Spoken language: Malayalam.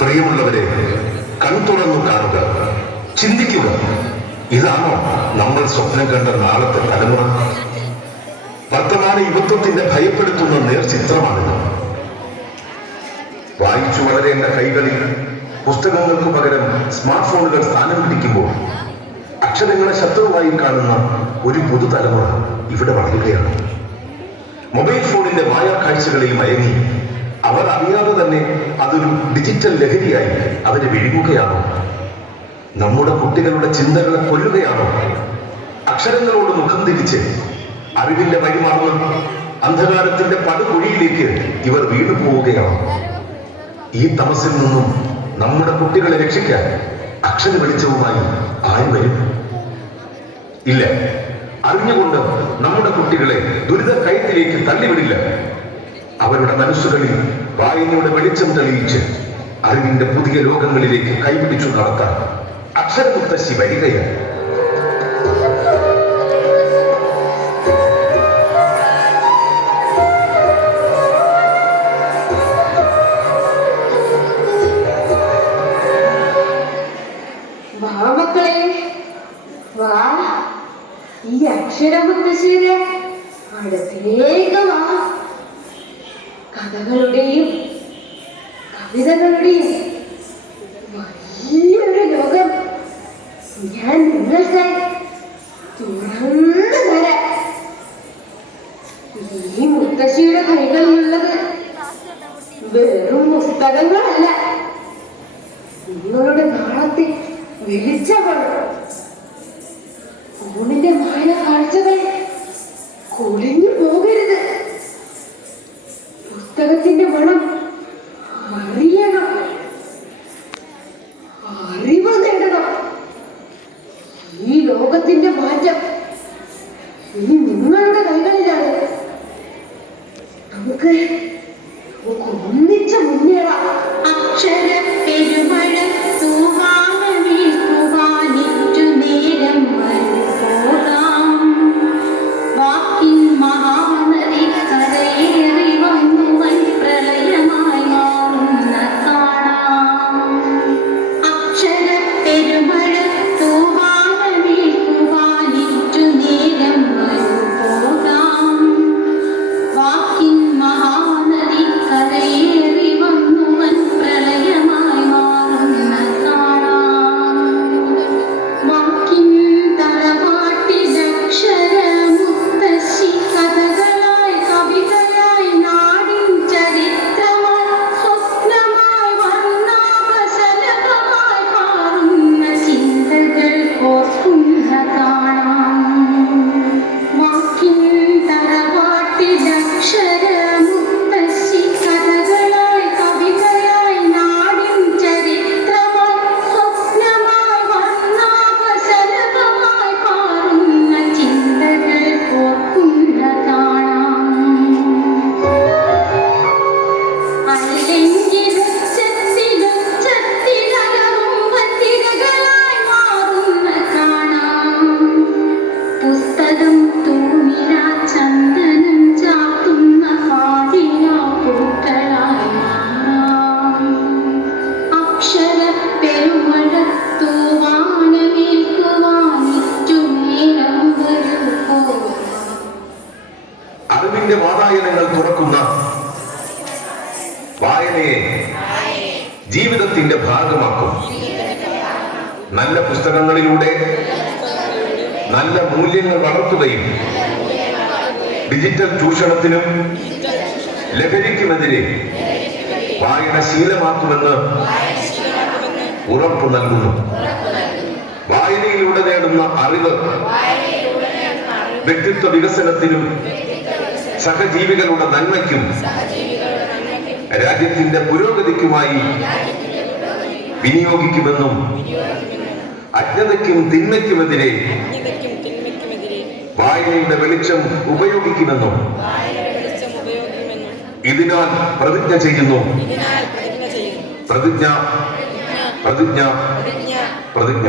പ്രിയമുള്ളവരെ, കൺതുറന്നു കാണുക, ചിന്തിക്കുക. ഇതാണോ നമ്മൾ സ്വപ്നം കണ്ട നാളത്തെ തലമുറ? വർത്തമാന യുവത്വത്തിന്റെ ഭയപ്പെടുത്തുന്ന നേർചിത്രമാണിത്. വായിച്ചു വളരേണ്ട കൈകളിൽ പുസ്തകങ്ങൾക്ക് പകരം സ്മാർട്ട് ഫോണുകൾ സ്ഥാനം പിടിക്കുമ്പോൾ അക്ഷരങ്ങളെ ശത്രുവായി കാണുന്ന ഒരു പുതുതലമുറ ഇവിടെ വളരുകയാണ്. മൊബൈൽ ഫോണിന്റെ മായാക്കാഴ്ചകളിൽ മയങ്ങി അവർ അറിയാതെ തന്നെ അതൊരു ഡിജിറ്റൽ ലഹരിയായി അവരെ വിഴുങ്ങുകയാണോ? നമ്മുടെ കുട്ടികളുടെ ചിന്തകളെ കൊല്ലുകയാണോ? അക്ഷരങ്ങളോട് മുഖം തിരിച്ച് അറിവിന്റെ വഴിമാറുന്ന അന്ധകാരത്തിന്റെ പടുകുഴിയിലേക്ക് ഇവർ വീണു പോവുകയാണോ? ഈ തമസിൽ നിന്നും നമ്മുടെ കുട്ടികളെ രക്ഷിക്കാൻ അക്ഷര വെളിച്ചവുമായി ആര് വരും? ഇല്ല, അറിഞ്ഞുകൊണ്ട് നമ്മുടെ കുട്ടികളെ ദുരിത കയത്തിലേക്ക് തള്ളിവിടില്ല. അവരുടെ മനസ്സുകളിൽ വായനയുടെ വെളിച്ചം തെളിയിച്ച് അറിവിന്റെ പുതിയ ലോകങ്ങളിലേക്ക് കൈപിടിച്ചു നടത്താൻ അക്ഷരമുത്തശ്ശി വരികയാണ്. ഈ അക്ഷരമുത്തശ്ശിയുടെ അടുത്തേക്ക് വാ. കഥകളുടെയും കവിതകളുടെയും വലിയൊരു ലോകം ഞാൻ നിങ്ങൾക്കായി തുറന്നു തരാം. ഈ മുത്തശ്ശിയുടെ കൈകളിലുള്ളത് വെറും പുസ്തകങ്ങളല്ല, നിങ്ങളുടെ നാളത്തെ വെളിച്ചമാണ്. ഫോണിന്റെ മായ കാഴ്ചകൾ കൊളിഞ്ഞു പോകരുത്. പുസ്തകത്തിന്റെ മണം അറിയണം, അറിവ് നേടണം. ഈ ലോകത്തിന്റെ മാറ്റം ഇനി നിങ്ങളുടെ കൈകളിലാണ്. നമുക്ക് ഒന്നിച്ച് മുന്നേറാം. അക്ഷര പെരുമഴ തൂവാനിറ്റു നേരം പോകാം. വാക്കിൻ മഹാനദി കരയേറി വന്നു വൻ പ്രളയമായി മാറുന്ന കാണാം. അക്ഷര പെരുമഴ തൂവാനിറ്റു നേരം പോകാം. വാക്കിൻ മഹാനദി അറിവിന്റെ വാതായനങ്ങൾ തുറക്കുന്ന വായനയെ ജീവിതത്തിന്റെ ഭാഗമാക്കും. നല്ല പുസ്തകങ്ങളിലൂടെ നല്ല മൂല്യങ്ങൾ വളർത്തുകയും ഡിജിറ്റൽ ചൂഷണത്തിനും ലഹരിക്കുമെതിരെ വായന ശീലമാക്കുമെന്ന് ഉറപ്പു നൽകുന്നു. വായനയിലൂടെ നേടുന്ന അറിവ് വ്യക്തിത്വ വികസനത്തിനും സഹജീവികളുടെ നന്മയ്ക്കും രാജ്യത്തിന്റെ പുരോഗതിക്കുമായി വിനിയോഗിക്കുമെന്നും അജ്ഞതയ്ക്കും തിന്മയ്ക്കുമെതിരെ വായനയുടെ വെളിച്ചം ഉപയോഗിക്കുമെന്നും ഇതിനാൽ പ്രതിജ്ഞ ചെയ്യുന്നു. പ്രതിജ്ഞ പ്രതിജ്ഞ പ്രതിജ്ഞ.